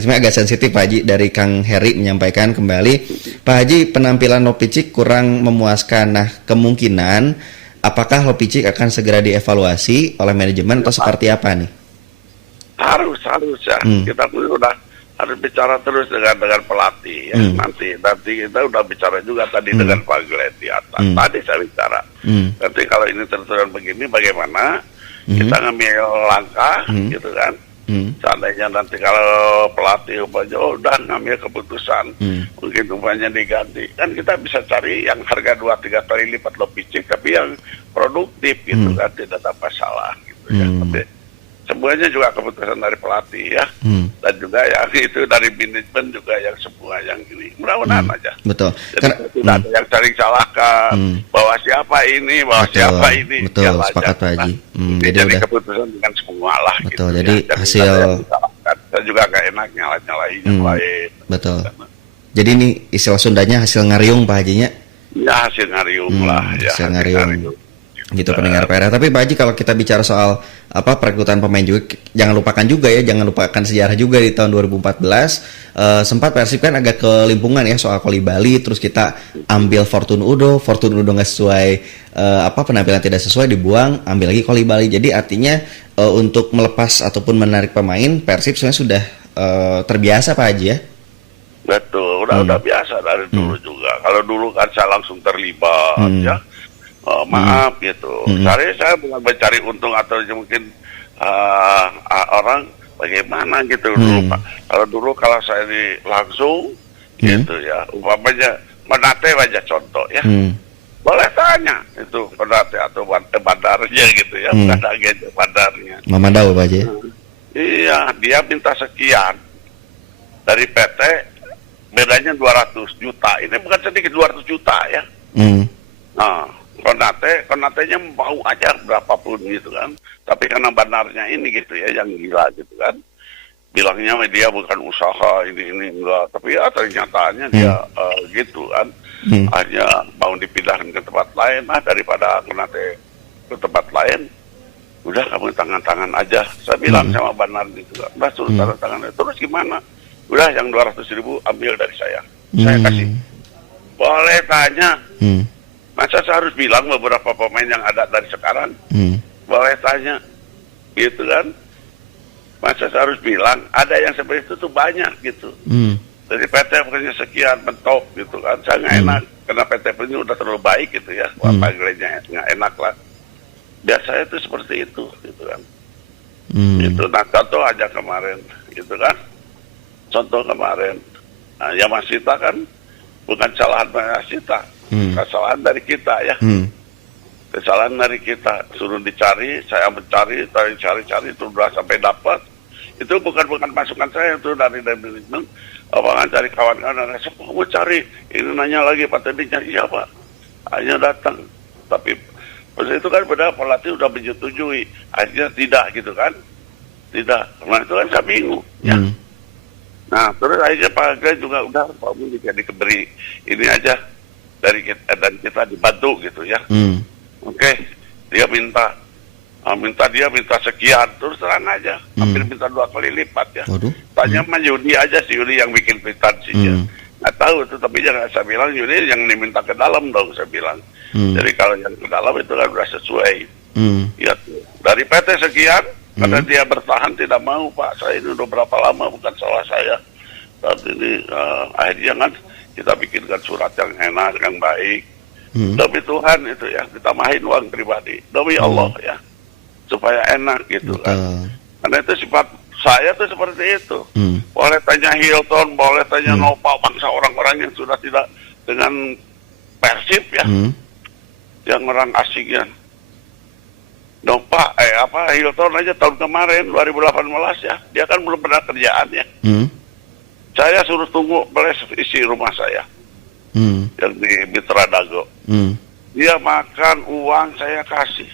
agak sensitif Pak Haji, dari Kang Heri menyampaikan kembali, Pak Haji, penampilan Lopicik kurang memuaskan. Nah, kemungkinan apakah Lopicik akan segera dievaluasi oleh manajemen atau seperti apa nih? Harus ya. Kita pun udah harus bicara terus dengan pelatih ya. Nanti kita udah bicara juga tadi dengan Pak Glenn di atas. Tadi saya bicara. Nanti kalau ini terus begini bagaimana? Kita ngambil langkah gitu kan. Seandainya nanti kalau pelatih udah ngambil keputusan mungkin umpamanya diganti, kan kita bisa cari yang harga 2-3 kali lipat Lopicik tapi yang produktif gitu kan, tidak ada masalah gitu ya. Tapi semuanya juga keputusan dari pelatih ya, dan juga yang itu dari manajemen juga, yang semua yang ini mudah-mudahan aja. Betul. Jadi tidak ada yang saling salahkan bahwa siapa ini, siapa ini. Betul, sepakat Pak Haji. Jadi keputusan dengan semua lah. Betul. Gitu, jadi ya. hasil. Saya juga gak enak nyalain yang lain. Betul. Jadi ini istilah Sundanya hasil ngariung Pak Hajinya. Ya hasil ngariung lah. Ya, hasil ngariung. Gitu pendengar PR. Tapi Pak Haji, kalau kita bicara soal perekrutan pemain juga, jangan lupakan sejarah juga di tahun 2014 sempat Persib kan agak kelimpungan ya soal Kolibali, terus kita ambil Fortun Udo nggak sesuai penampilan tidak sesuai, dibuang, ambil lagi Kolibali. Jadi artinya untuk melepas ataupun menarik pemain, Persib sebenarnya sudah terbiasa Pak Haji ya. Betul, udah biasa dari dulu juga. Kalau dulu kan saya langsung terlibat ya. Maaf gitu. Saya bukan mencari untung atau mungkin orang bagaimana gitu dulu Pak. Kalau saya langsung gitu ya, umpamanya Menate aja contoh ya. Boleh tanya itu Menate atau bandarnya gitu ya, bukan agen bandarnya. Mamandau Pak Haji. Iya, dia minta sekian dari PT, bedanya 200 juta. Ini bukan sedikit, 200 juta ya. Nah, Konatenya mau aja berapapun gitu kan, tapi karena bandarnya ini gitu ya yang gila gitu kan, bilangnya media bukan usaha ini enggak, tapi ya ternyataannya dia gitu kan, hanya mau dipindahkan ke tempat lain, daripada Konate ke tempat lain, udah kamu tangan aja, saya bilang sama bandar gitu kan, udah suruh tangan, terus gimana? Udah yang 200.000 ambil dari saya kasih, boleh tanya. Masa saya harus bilang beberapa pemain yang ada dari sekarang? Boleh tanya, gitu kan? Masa saya harus bilang? Ada yang seperti itu tuh banyak gitu. Dari PT punya sekian, mentok gitu kan. Saya nggak enak, karena PT punya udah terlalu baik gitu ya. Panggilannya nggak enak lah. Biasanya itu seperti itu, gitu kan. Itu, nah contoh aja kemarin, gitu kan. Contoh kemarin, Yamashita kan bukan kesalahan Yamashita. Kesalahan dari kita ya, kesalahan dari kita, suruh dicari, saya mencari, cari, itu udah sampai dapat. Itu bukan masukan saya, itu dari manajemen, kan cari kawan-kawan, saya mau cari, ini nanya lagi, Pak Teddy nyari siapa? Hanya datang, tapi itu kan benar pelatih udah menyetujui, akhirnya tidak gitu kan, tidak, nah itu kan saya bingung ya. Nah terus akhirnya Pak Glenn juga udah, Pak Budi jadi diberi ini aja dari kita, dan kita dibantu gitu ya. Oke, dia minta sekian, terus terang aja, hampir minta 2 kali lipat ya. Tanya sama Yudi aja, si Yudi yang bikin kwitansinya. Nggak tahu itu, tapi jangan saya bilang Yudi yang diminta ke dalam dong, saya bilang. Jadi kalau yang ke dalam itu kan udah sesuai. Ya, dari PT sekian, karena dia bertahan tidak mau, Pak, saya ini udah berapa lama, bukan salah saya. Saat ini akhirnya kan kita bikinkan surat yang enak, yang baik. Demi Tuhan itu ya, kita mahin uang pribadi. Demi Allah ya, supaya enak gitu kan. Karena itu sifat saya tuh seperti itu. Boleh tanya Hilton, boleh tanya Nova, bangsa orang-orang yang sudah tidak dengan Persib ya. Yang orang asingnya. Nova, Hilton aja tahun kemarin, 2018 ya. Dia kan belum pernah kerjaan ya. Saya suruh tunggu isi rumah saya yang di Mitra Dago. Dia makan uang saya kasih.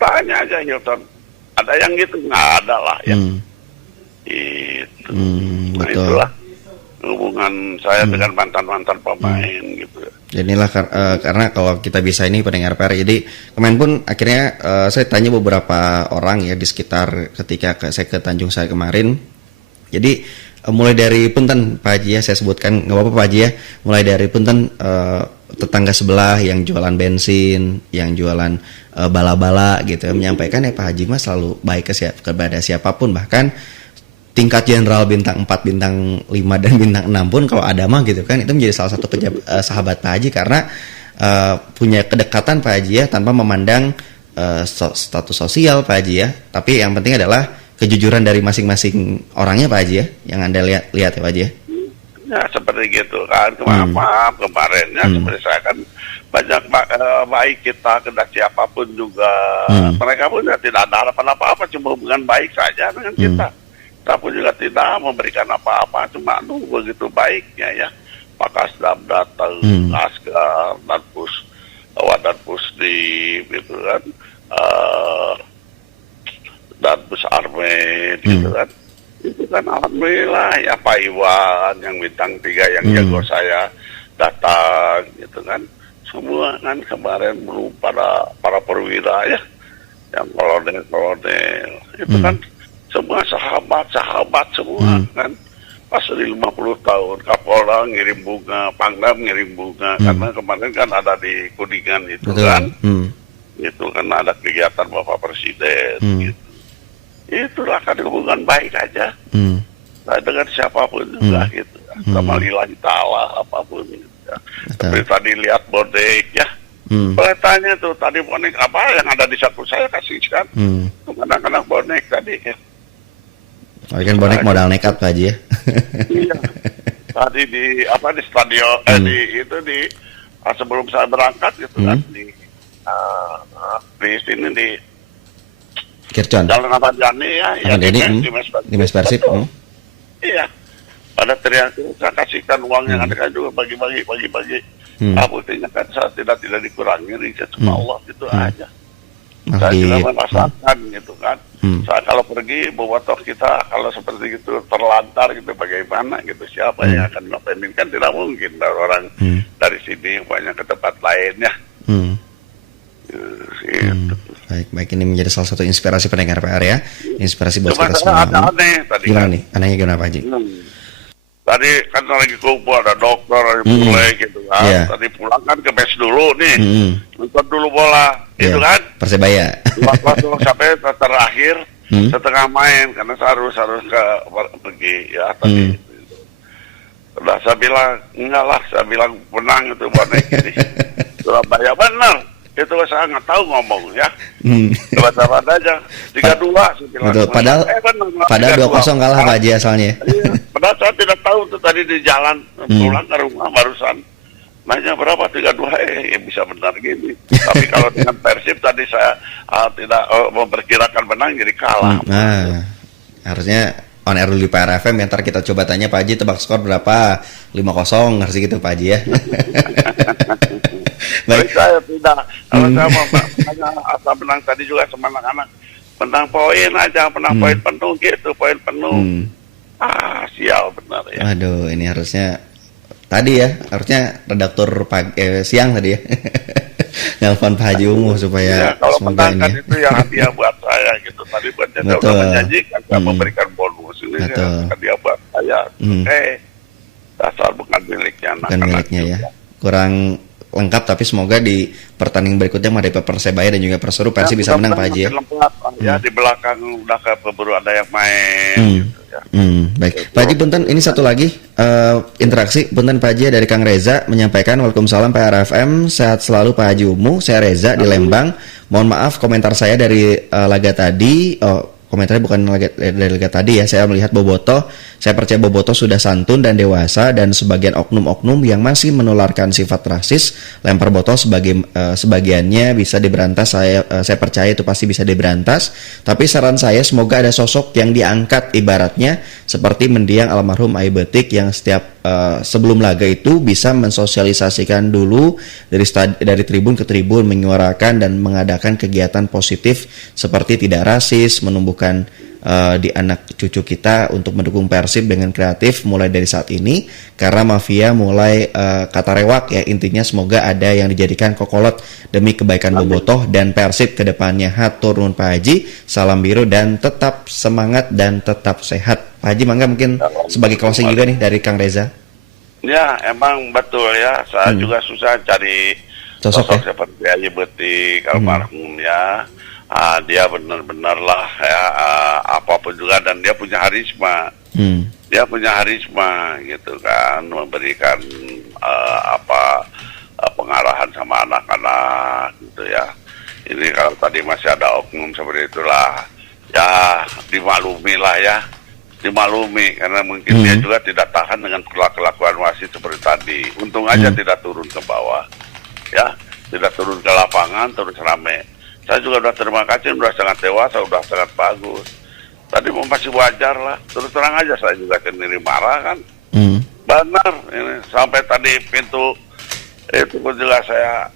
Tanya aja Hilton, ada yang gitu? Nggak ada lah ya. Itu. Nah itulah hubungan saya dengan mantan-mantan pemain gitu. Inilah karena kalau kita bisa ini pendengar PR, jadi kemarin pun akhirnya saya tanya beberapa orang ya di sekitar ketika saya ke Tanjung Saya kemarin. Jadi mulai dari punten Pak Haji ya, saya sebutkan nggak apa-apa Pak Haji ya, mulai dari punten tetangga sebelah yang jualan bensin, yang jualan bala-bala gitu, menyampaikan ya Pak Haji mah selalu baik kepada siapapun, bahkan tingkat jenderal bintang 4, bintang 5 dan bintang 6 pun kalau ada mah gitu kan, itu menjadi salah satu sahabat Pak Haji karena punya kedekatan Pak Haji ya, tanpa memandang status sosial Pak Haji ya, tapi yang penting adalah kejujuran dari masing-masing orangnya Pak Haji ya, yang Anda lihat ya Pak Haji ya. Ya seperti gitu kan, kemarin ya seperti saya kan banyak baik kita kepada siapapun juga, mereka pun ya tidak ada harapan apa-apa, cuma hubungan baik saja dengan kita. Kita pun juga tidak memberikan apa-apa, cuma begitu baiknya ya. Pak Kasdam datang, Askar, dan Pusdi, gitu kan, dan Bus Armen, gitu kan. Itu kan alhamdulillah ya, Pak Iwan yang bintang 3 yang jago saya datang, gitu kan. Semua kan kemarin belum para perwira ya, yang kolonel itu kan semua sahabat semua kan. Pas di 50 tahun Kapolda ngirim bunga, Pangdam ngirim bunga, karena kemarin kan ada di Kuningan itu. Betul. Kan itu kan ada kegiatan Bapak Presiden gitu. Itulah kan hubungan baik aja dengan siapapun juga gitu, sama lillahi ta'ala apapun gitu ya. Seperti tadi lihat bonek ya, boleh tanya tuh tadi bonek apa yang ada di saku saya kasihkan anak-anak bonek tadi ya. Oh, kan bonek modal nekat Pak Haji ya. Iya. Tadi di stadion di sebelum saya berangkat gitu kan di sini di Kircon. Jalan Ahmad Yani ya, di Mes Persib. Iya. Pada teriak saya kasihkan uang yang ada kan juga bagi-bagi. Buktinya kan saya tidak dikurangi rezeki sama Allah gitu aja. Saya juga merasakan gitu kan. Saya kalau pergi bobotoh kita kalau seperti itu terlantar gitu bagaimana gitu, siapa yang akan ngapain kan tidak mungkin dari orang dari sini banyak ke tempat lainnya. Gitu. Baik, ini menjadi salah satu inspirasi pendengar PR ya, inspirasi buat kita semua. Ada aneh tadi. Gimana nih? Anehnya gimana Pak Haji? Tadi kan lagi kumpul ada dokter, ada bule gitu kan. Tadi pulang kan ke mes dulu nih, nonton dulu bola, gitu kan. Persebaya. Waktu sampai terakhir setengah main karena saya harus pergi ya tadi. Udah saya bilang enggak lah, saya bilang menang itu bonek ini. Surabaya benar. Itu saya nggak tahu ngomong ya. Coba aja 3-2 saya bilang. Betul. Padahal 2-0 kalah Pak Haji asalnya. Iya. Padahal saya tidak tahu tuh tadi di jalan pulang ke rumah barusan nanya berapa 3-2 bisa benar gini. Tapi kalau dengan Persib tadi saya tidak memperkirakan menang jadi kalah. Harusnya on air dulu di PR FM, ntar kita coba tanya Pak Haji tebak skor berapa, 5-0 harus gitu Pak Haji ya. Baik. Saya tidak, kalau saya mau asal menang tadi juga sama anak-anak, menang poin aja, menang poin penuh gitu, poin penuh. Sial benar ya. Aduh, ini harusnya tadi ya, harusnya redaktur siang tadi ya. Nelfon Pak Haji Ungu supaya kalau semoga menang kan ini itu ya hadiah buat saya gitu. Tadi buat saya udah menjanjikan saya memberikan bonus ini ya, hadiah buat saya. Dasar bukan miliknya anak-anak. Bukan miliknya ya. Kurang lengkap, tapi semoga di pertandingan berikutnya menghadapi Persebaya dan juga Persero Persib bisa menang Pak Haji ya. Ya di belakang udah keburu ada yang main gitu ya. Baik Pak Haji, punten ini satu lagi interaksi punten Pak Haji dari Kang Reza menyampaikan Waalaikumsalam PR FM, sehat selalu Pak Haji Umu, saya Reza di Lembang. Mohon maaf komentar saya dari laga tadi. Komentarnya bukan dari laga tadi ya. Saya melihat Bobotoh, saya percaya Bobotoh sudah santun dan dewasa, dan sebagian oknum-oknum yang masih menularkan sifat rasis, lempar botol sebagiannya bisa diberantas. Saya percaya itu pasti bisa diberantas. Tapi saran saya semoga ada sosok yang diangkat, ibaratnya seperti mendiang almarhum Aibetik yang setiap sebelum laga itu bisa mensosialisasikan dulu dari tribun ke tribun, menyuarakan dan mengadakan kegiatan positif seperti tidak rasis, menumbuhkan di anak cucu kita untuk mendukung Persib dengan kreatif mulai dari saat ini, karena mafia mulai kata rewak ya, intinya semoga ada yang dijadikan kokolot demi kebaikan bobotoh dan Persib ke depannya. Hatur nuhun Pak Haji, salam biru dan tetap semangat dan tetap sehat. Pak Haji, mangga mungkin sebagai closing juga nih dari Kang Reza. Ya, emang betul ya. Saya juga susah cari sosok seperti Haji Betik almarhum ya. Dia benar-benar lah ya, apapun juga, dan dia punya harisma. Dia punya harisma gitu kan, memberikan pengarahan sama anak-anak gitu ya. Ini kalau tadi masih ada oknum seperti itulah, ya dimaklumi lah ya. Dimaklumi, karena mungkin dia juga tidak tahan dengan kelakuan wasit seperti tadi. Untung aja tidak turun ke bawah, ya, tidak turun ke lapangan terus rame. Saya juga sudah terima kasih, sudah sangat dewasa, sudah sangat bagus. Tadi masih wajar lah, terus terang aja saya juga sendiri marah kan. Benar, ini sampai tadi pintu itu pun juga saya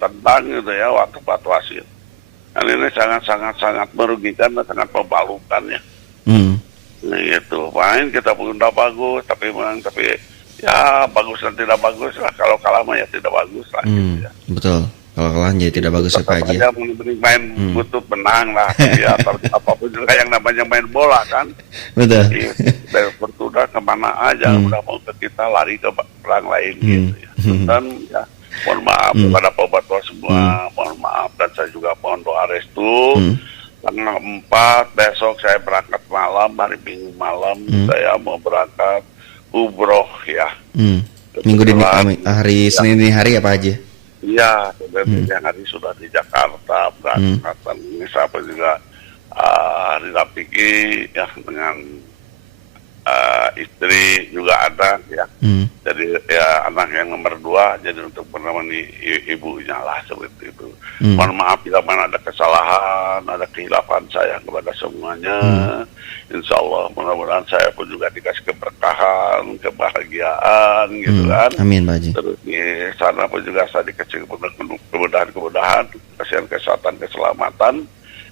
tentang gitu ya waktu wasit. Dan ini sangat merugikan dan sangat memalukan ya. Gitu, main kita pun udah bagus, tapi ya bagus dan tidak bagus lah. Kalau kalah mah ya tidak bagus lah. Gitu ya. Betul. Kalau kalah jadi tidak bagus ya Pak Haji. Tetap aja main butuh menang lah. Ya, apapun juga yang namanya main bola kan. Betul. Dari bertudah kemana aja, udah mau ke kita lari ke orang lain gitu ya. Dan ya mohon maaf kepada pebatwa semua, mohon maaf, dan saya juga mohon doa restu. Tanggal 4 besok saya berangkat malam, hari Minggu malam saya mau berangkat umroh ya. Minggu dini, hari Senin dini hari ya Pak Haji? Iya, sebenarnya hari sudah di Jakarta berangkat. Ini saya juga didampingi ya dengan istri juga ada ya. Jadi ya anak yang nomor 2, jadi untuk menemani ibunya lah seperti itu. Mohon maaf bila mana ada kesalahan, ada kehilapan saya kepada semuanya. Insya Allah mudah-mudahan saya pun juga dikasih keberkahan, kebahagiaan gitu kan. Amin Pak Haji. Terus di sana pun juga saya dikasih kemudahan-kemudahan, kesehatan, keselamatan.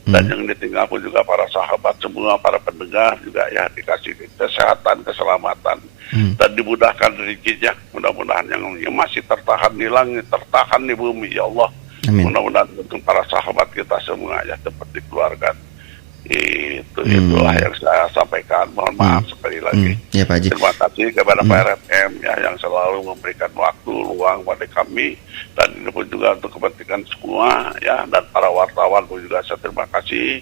Dan yang ditinggal pun juga para sahabat semua, para pendengar juga ya dikasih kesehatan, keselamatan, dan dimudahkan rezekinya. Mudah-mudahan yang masih tertahan di langit, tertahan di bumi, ya Allah. Mudah-mudahan untuk para sahabat kita semua ya seperti keluarga. Itulah yang saya sampaikan. Mohon maaf sekali lagi. Ya, Pak Haji. Terima kasih kepada Pak RFM ya yang selalu memberikan waktu luang pada kami, dan ini pun juga untuk kepentingan semua ya, dan para wartawan pun juga saya terima kasih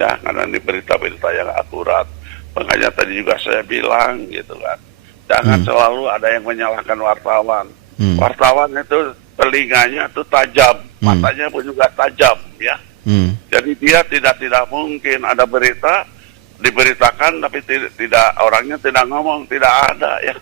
ya, karena ini berita-berita yang akurat. Makanya tadi juga saya bilang gitu kan, jangan selalu ada yang menyalahkan wartawan. Wartawan itu telinganya itu tajam, matanya pun juga tajam ya. Jadi dia tidak mungkin ada berita diberitakan tapi tidak orangnya tidak ngomong, tidak ada ya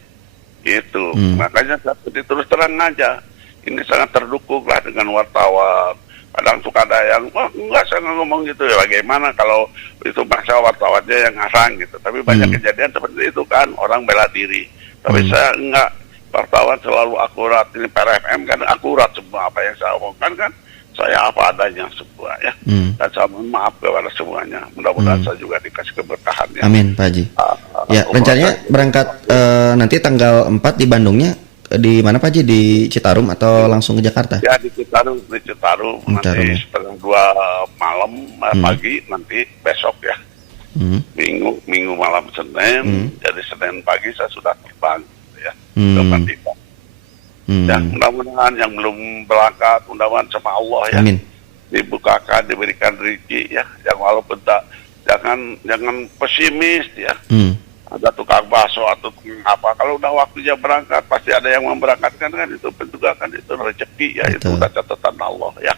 gitu. Makanya seperti terus terang aja, ini sangat terdukung lah dengan wartawan. Kadang suka ada yang enggak, saya nggak ngomong gitu ya, bagaimana kalau itu masa wartawannya yang ngarang gitu. Tapi banyak kejadian seperti itu kan, orang bela diri. Tapi saya enggak, wartawan selalu akurat. Ini PRFM kan akurat semua apa yang saya omongkan kan. Saya apa adanya semua ya. Dan saya mohon maaf kepada semuanya. Mudah-mudahan saya juga dikasih keberkahan ya. Amin Pak Haji. Ya, rencananya berangkat nanti tanggal 4 di Bandungnya di mana Pak Haji? Di Citarum atau langsung ke Jakarta? Ya di Citarum. Nanti setengah 2 malam pagi, nanti besok ya. Minggu malam Senin. Jadi Senin pagi saya sudah terbang ya. Ke Bandung. Ya, mudah-mudahan yang belum berangkat, mudah-mudahan sama Allah ya. Amin. Dibukakan, diberikan rezeki ya. Yang walaupun jangan pesimis ya. Ada tukang bakso atau tukang apa, kalau udah waktunya berangkat pasti ada yang memberangkatkan kan, itu juga kan itu rezeki ya. Betul. Itu udah catatan Allah ya.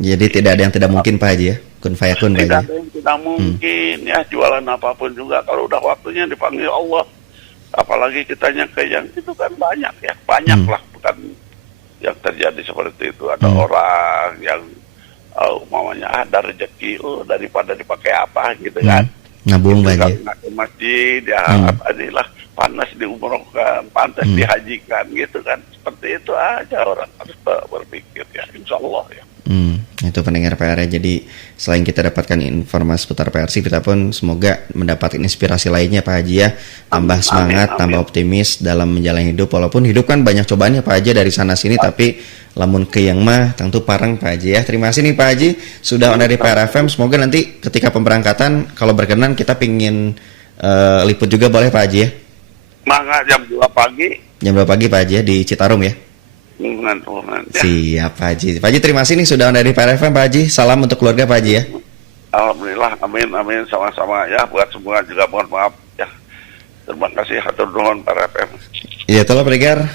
Jadi tidak ada yang tidak mungkin Pak Haji ya. Kun fayakun Pak Haji. Tidak ada yang tidak mungkin ya, jualan apapun juga kalau udah waktunya dipanggil Allah. Apalagi kitanya ke yang itu kan banyak ya, lah, bukan yang terjadi seperti itu. Ada orang yang umpamanya ada rezeki daripada dipakai apa gitu kan, nabung banyak ke masjid ya, adalah panas diumrohkan, pantas dihajikan gitu kan. Seperti itu aja orang harus berpikir ya, insya Allah ya. Itu pendengar PR ya. Jadi selain kita dapatkan informasi seputar Persib, kita pun semoga mendapatkan inspirasi lainnya Pak Haji ya. Tambah semangat, tambah optimis dalam menjalani hidup. Walaupun hidup kan banyak cobaannya Pak Haji dari sana sini, tapi lamun keyang mah tentu parang Pak Haji ya. Terima kasih nih Pak Haji sudah on dari PR FM. Semoga nanti ketika pemberangkatan kalau berkenan kita pingin liput juga boleh Pak Haji ya. Mangga jam 2 pagi. Jam 2 pagi Pak Haji ya di Citarum ya. Ya. Siap Pak Haji. Pak Haji terima kasih nih sudah on dari PR FM Pak Haji. Salam untuk keluarga Pak Haji ya. Alhamdulillah, amin, sama-sama ya. Buat semua juga mohon maaf ya. Terima kasih hatur nuhun para FM. Iya, tolong pendengar.